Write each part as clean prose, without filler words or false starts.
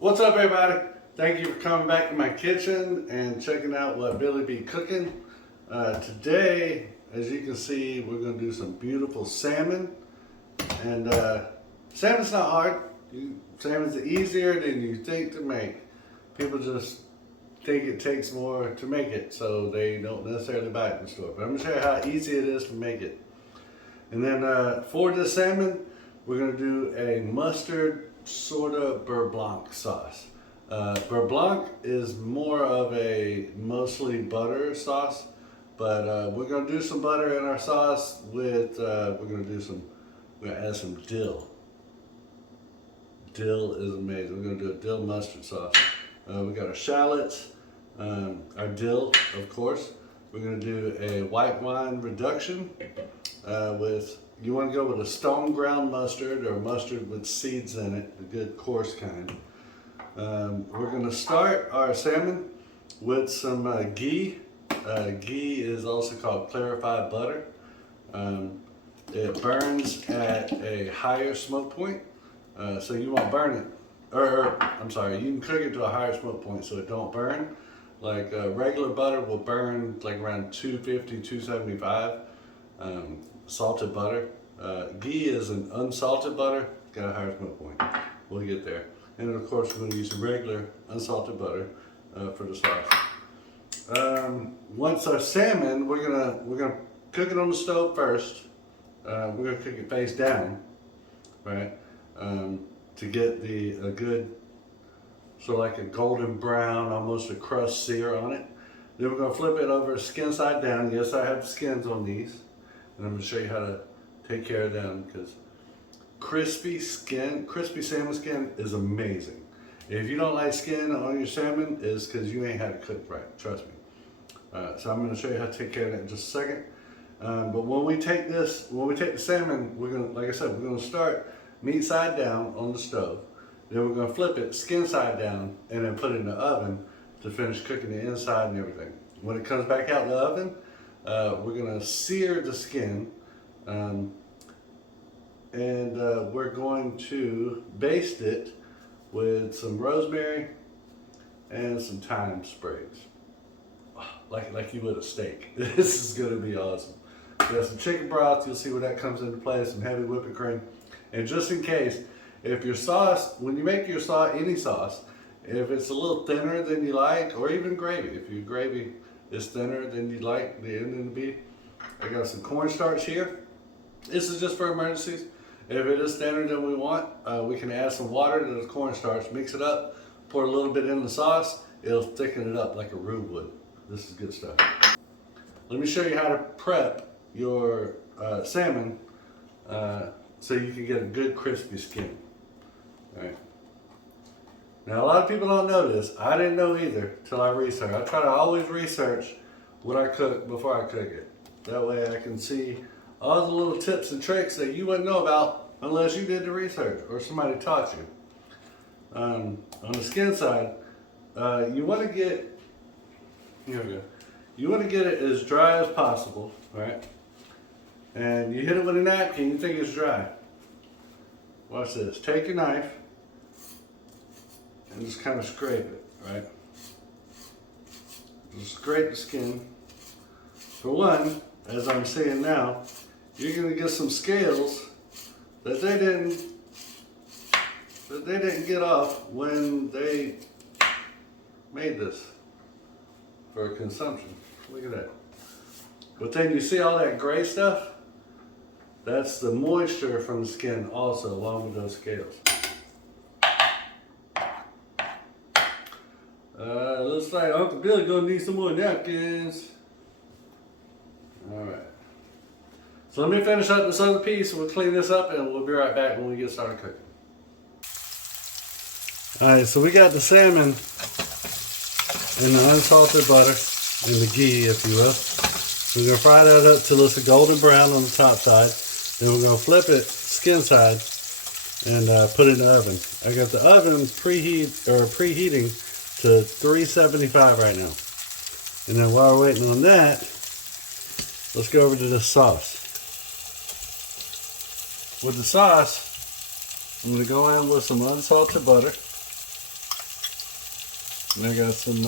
What's up, everybody? Thank you for coming back to my kitchen and checking out what Billy be cooking. Today, as you can see, we're going to do some beautiful salmon. And salmon's not hard. Salmon's easier than you think to make. People just think it takes more to make it, so they don't necessarily buy it in the store. But I'm going to show you how easy it is to make it. And then for the salmon, we're going to do a mustard sort of Burre Blanc sauce. Burre Blanc is more of a mostly butter sauce, but we're going to do some butter in our sauce with, we're going to add some dill. Dill is amazing. We're going to do a dill mustard sauce. We got our shallots, our dill, of course. We're going to do a white wine reduction with, you want to go with a stone ground mustard or mustard with seeds in it, the good coarse kind. We're going to start our salmon with some ghee. Ghee is also called clarified butter. It burns at a higher smoke point, so you won't burn it. I'm sorry, you can cook it to a higher smoke point so it don't burn. Like regular butter will burn like around 250, 275. Salted butter. Ghee is an unsalted butter, got a higher smoke point. We'll get there. And of course we're going to use some regular unsalted butter for the sauce. Once our salmon, we're gonna cook it on the stove first. We're gonna cook it face down, right? To get a good, sort of like a golden brown, almost a crust sear on it. Then we're gonna flip it over skin side down. Yes, I have the skins on these. And I'm going to show you how to take care of them, because crispy salmon skin is amazing. If you don't like skin on your salmon, it's because you ain't had it cooked right, trust me. So I'm going to show you how to take care of that in just a second. But when we take the salmon, we're going to, like I said, we're going to start meat side down on the stove. Then we're going to flip it skin side down and then put it in the oven to finish cooking the inside and everything. When it comes back out of the oven, we're going to sear the skin, and we're going to baste it with some rosemary and some thyme sprigs, like you would a steak. This is going to be awesome. We got some chicken broth. You'll see where that comes into play. Some heavy whipping cream. And just in case, if your sauce, when you make your sauce, any sauce, if it's a little thinner than you like, or even gravy, if your gravy is thinner than you'd like the ending to be, I got some cornstarch here. This is just for emergencies. If it is thinner than we want, we can add some water to the cornstarch, mix it up, pour a little bit in the sauce. It'll thicken it up like a roux would. This is good stuff. Let me show you how to prep your salmon so you can get a good crispy skin. All right. Now, a lot of people don't know this. I didn't know either till I researched. I try to always research what I cook before I cook it. That way I can see all the little tips and tricks that you wouldn't know about unless you did the research or somebody taught you. On the skin side, you want to get, here we go. You want to get it as dry as possible, right? And you hit it with a napkin, you think it's dry. Watch this. Take your knife and just kind of scrape it, right? Just scrape the skin. For one, as I'm seeing now, you're going to get some scales that they didn't get off when they made this for consumption. Look at that. But then you see all that gray stuff? That's the moisture from the skin also, along with those scales. Looks like Uncle Bill's gonna need some more napkins. All right. So let me finish up this other piece. We'll clean this up and we'll be right back when we get started cooking. All right, so we got the salmon in the unsalted butter, in the ghee, if you will. We're gonna fry that up till it's a golden brown on the top side. Then we're gonna flip it skin side and put it in the oven. I got the oven preheating to 375 right now. And then while we're waiting on that, let's go over to the sauce. With the sauce, I'm going to go in with some unsalted butter. And I got some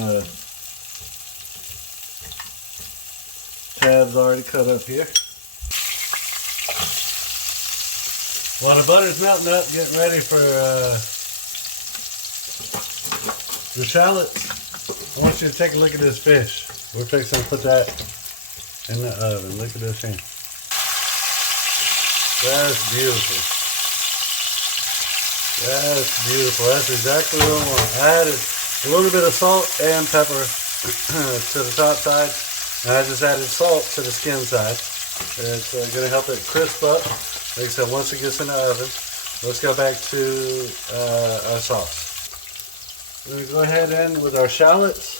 tabs already cut up here. While the butter's melting up, getting ready for the shallots, I want you to take a look at this fish. We're fixing to put that in the oven. Look at this thing. That's beautiful. That's beautiful. That's exactly what I want. I added a little bit of salt and pepper to the top side. And I just added salt to the skin side. It's going to help it crisp up. Like I said, once it gets in the oven, let's go back to our sauce. We're going to go ahead in with our shallots.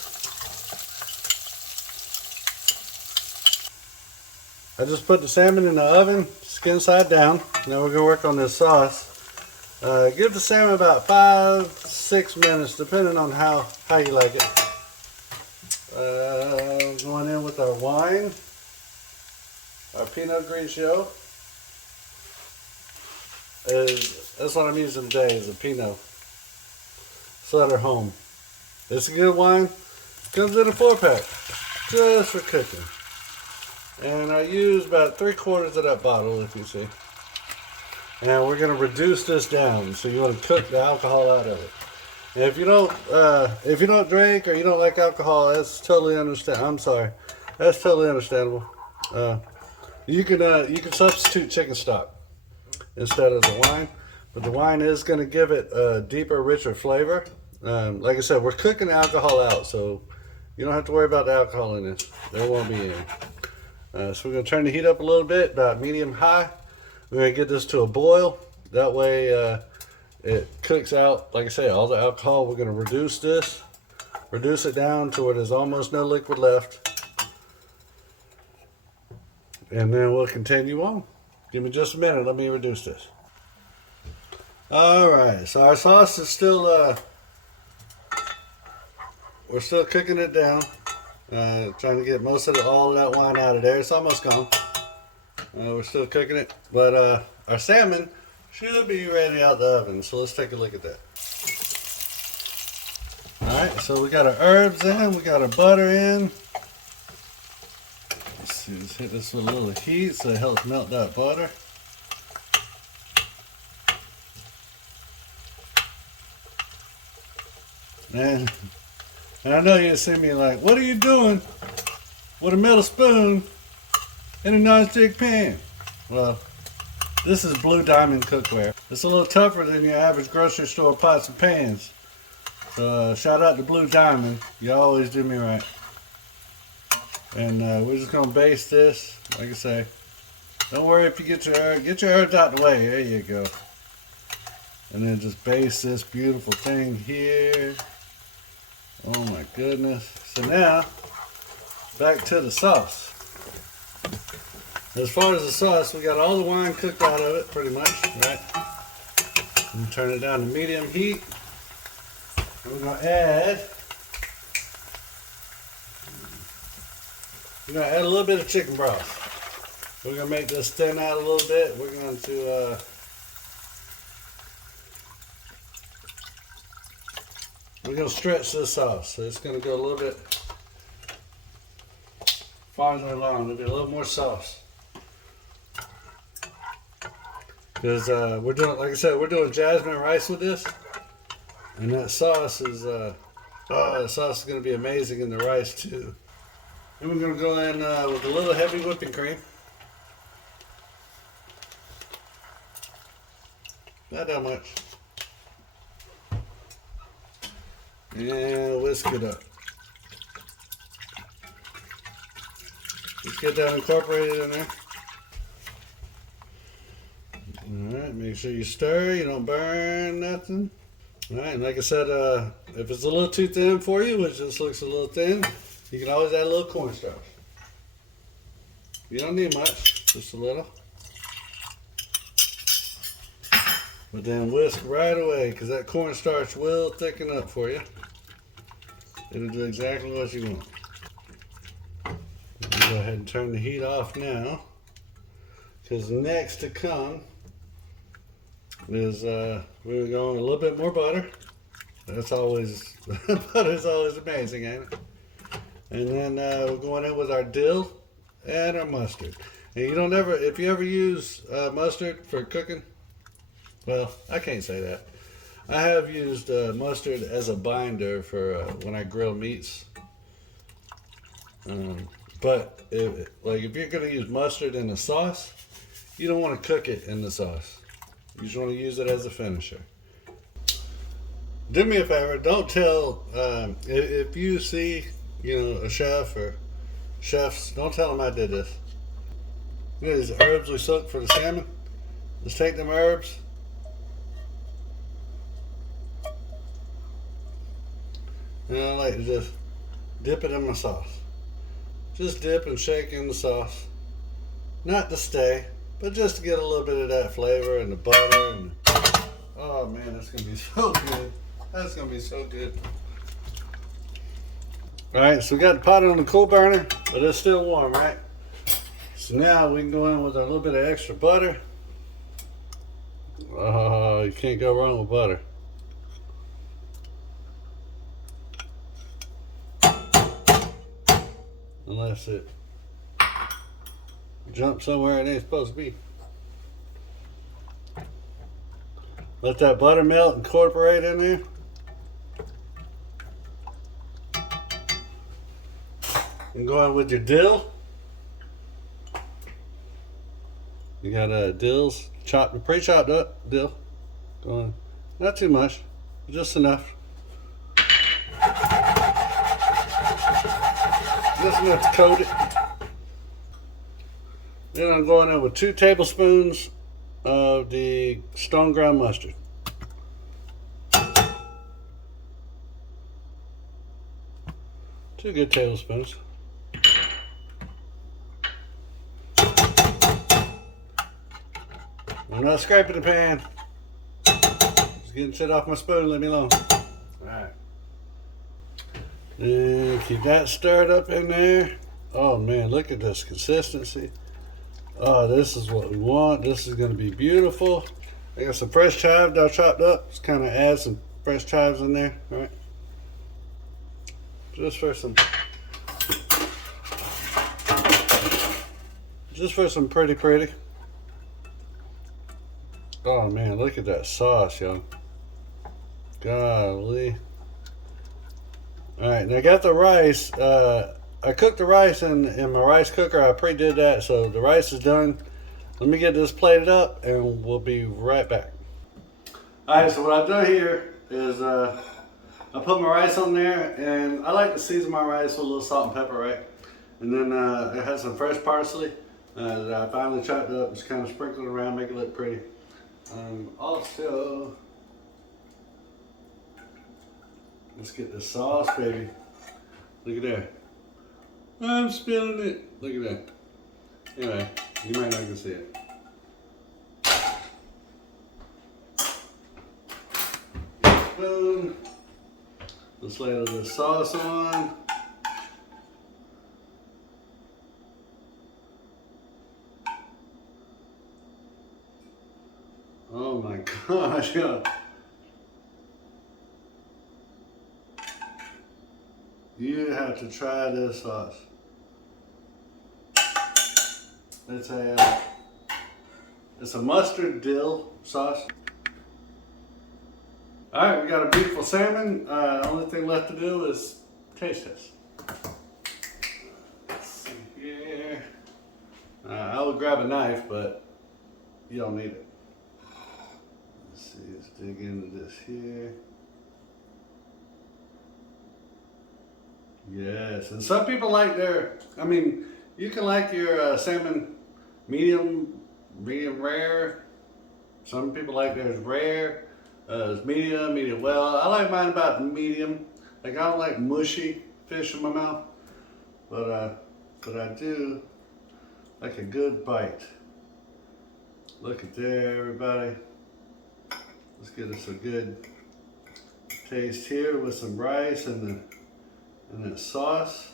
I just put the salmon in the oven, skin side down. Now we're going to work on this sauce. Give the salmon about 5-6 minutes, depending on how you like it. Going in with our wine, our Pinot Grigio. That's what I'm using today, is a Pinot Sutter Home. It's a good wine. Comes in a 4-pack, just for cooking. And I use about 3/4 of that bottle, if you see. And we're going to reduce this down, so you want to cook the alcohol out of it. And if you don't drink or you don't like alcohol, that's totally understandable. I'm sorry, that's totally understandable. You can substitute chicken stock instead of the wine, but the wine is going to give it a deeper, richer flavor. Like I said, we're cooking the alcohol out, so you don't have to worry about the alcohol in this. There won't be any. So we're going to turn the heat up a little bit, about medium-high. We're going to get this to a boil. That way it cooks out, like I say, all the alcohol. We're going to reduce it down to where there's almost no liquid left. And then we'll continue on. Give me just a minute. Let me reduce this. Alright, so our sauce is still, we're still cooking it down. Trying to get most of all of that wine out of there. It's almost gone. We're still cooking it. But our salmon should be ready out the oven. So let's take a look at that. Alright, so we got our herbs in. We got our butter in. Let's see, let's hit this with a little heat so it helps melt that butter. And I know you'll see me like, what are you doing with a metal spoon in a non-stick pan? Well, this is Blue Diamond cookware. It's a little tougher than your average grocery store pots and pans. So shout out to Blue Diamond. You always do me right. And we're just gonna baste this. Like I say, don't worry if you get your herbs out the way. There you go. And then just baste this beautiful thing here. Oh my goodness. So now, back to the sauce. As far as the sauce, we got all the wine cooked out of it, pretty much, right? And turn it down to medium heat. And we're going to add a little bit of chicken broth. We're going to make this thin out a little bit. We're going to stretch this sauce. So it's going to go a little bit farther along. There'll be a little more sauce. Because we're doing, like I said, we're doing jasmine rice with this. And that sauce is, the sauce is going to be amazing in the rice too. Then we're going to go in with a little heavy whipping cream. Not that much. And whisk it up. Just get that incorporated in there. Alright, make sure you stir, you don't burn nothing. Alright, and like I said, if it's a little too thin for you, which just looks a little thin, you can always add a little cornstarch. You don't need much, just a little. But then whisk right away, because that cornstarch will thicken up for you. It'll do exactly what you want. Go ahead and turn the heat off now, because next to come is we're going a little bit more butter. That's always, butter's always amazing, ain't it? And then we're going in with our dill and our mustard. And you don't ever, if you ever use mustard for cooking, well, I can't say that. I have used mustard as a binder for when I grill meats. But if you're gonna use mustard in a sauce, you don't want to cook it in the sauce. You just want to use it as a finisher. Do me a favor. Don't tell if you see a chef or chefs. Don't tell them I did this. These herbs we soaked for the salmon. Just take them herbs. And I like to just dip it in my sauce. Just dip and shake in the sauce. Not to stay, but just to get a little bit of that flavor and the butter. And oh man, that's gonna be so good. That's gonna be so good. All right, so we got the pot on the cool burner, but it's still warm, right? So now we can go in with a little bit of extra butter. Oh, you can't go wrong with butter. Unless it jumps somewhere it ain't supposed to be. Let that butter melt, incorporate in there. And go in with your dill. You got dills, pre-chopped up dill. Go on. Not too much, just enough. Just enough to coat it. Then I'm going in with 2 tablespoons of the stone ground mustard. Two good tablespoons. I'm not scraping the pan. Just getting shit off my spoon, leave me alone. Alright. And keep that stirred up in there. Oh man, look at this consistency. Oh, this is what we want. This is going to be beautiful. I got some fresh chives that I chopped up. Just kind of add some fresh chives in there. All right. Just for some pretty. Oh man, look at that sauce, y'all. Golly. All right, now I got the rice. I cooked the rice in my rice cooker. I pre-did that, so the rice is done. Let me get this plated up and we'll be right back. Alright, so what I've done here is I put my rice on there, and I like to season my rice with a little salt and pepper, right? And then it has some fresh parsley that I finally chopped up, just kind of sprinkled around, make it look pretty. Also, let's get the sauce, baby. Look at that. I'm spilling it. Look at that. Anyway, you might not can see it. Spoon. Let's ladle the sauce on. Oh my gosh, yeah. You have to try this sauce. It's a mustard dill sauce. All right, we got a beautiful salmon. Only thing left to do is taste test. Let's see here. I would grab a knife, but you don't need it. Let's see, let's dig into this here. Yes, and some people like you can like your salmon medium rare. Some people like theirs rare, medium well. I like mine about medium. Like I don't like mushy fish in my mouth, but I do like a good bite. Look at there, everybody. Let's get us a good taste here with some rice and that sauce.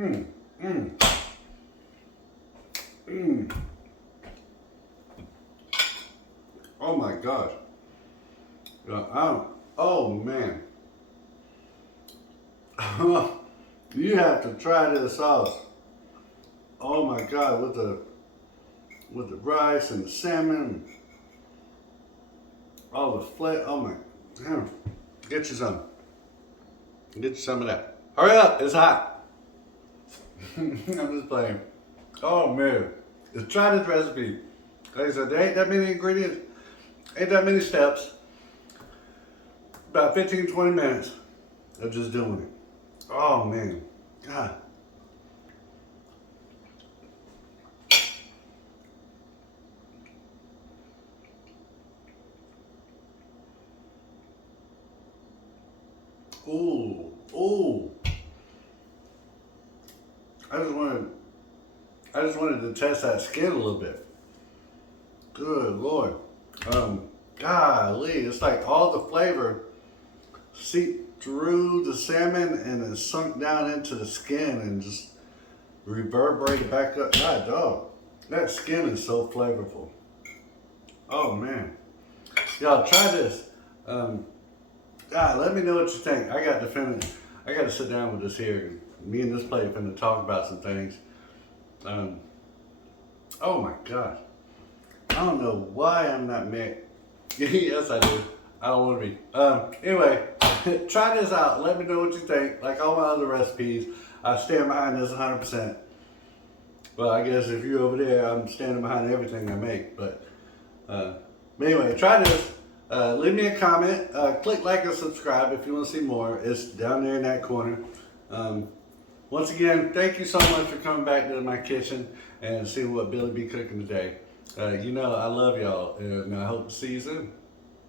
Mmm. Mmm. Mmm. Oh my gosh. Oh man. You have to try this sauce. Oh my God, with the rice and the salmon, all the flavor. Oh my, damn. Get you some. Get you some of that. Hurry up, it's hot. I'm just playing. Oh man, just try this recipe. Like I said, there ain't that many ingredients, ain't that many steps. About 15, 20 minutes of just doing it. Oh man, God. Ooh, ooh. I just wanted, I just wanted to test that skin a little bit. Good Lord. Golly, it's like all the flavor seeped through the salmon and it sunk down into the skin and just reverberated back up. God dog, that skin is so flavorful. Oh man. Y'all try this. God, let me know what you think. I got to finish. I got to sit down with this here. Me and this plate finna talk about some things. Oh my gosh. I don't know why I'm not married. Yes, I do. I don't want to be. Anyway, try this out. Let me know what you think. Like all my other recipes, I stand behind this 100%. Well, I guess if you're over there, I'm standing behind everything I make. But anyway, try this. Leave me a comment. Click like and subscribe if you want to see more. It's down there in that corner. Once again, thank you so much for coming back to my kitchen and seeing what Billy be cooking today. You know I love y'all, and I hope to see you soon.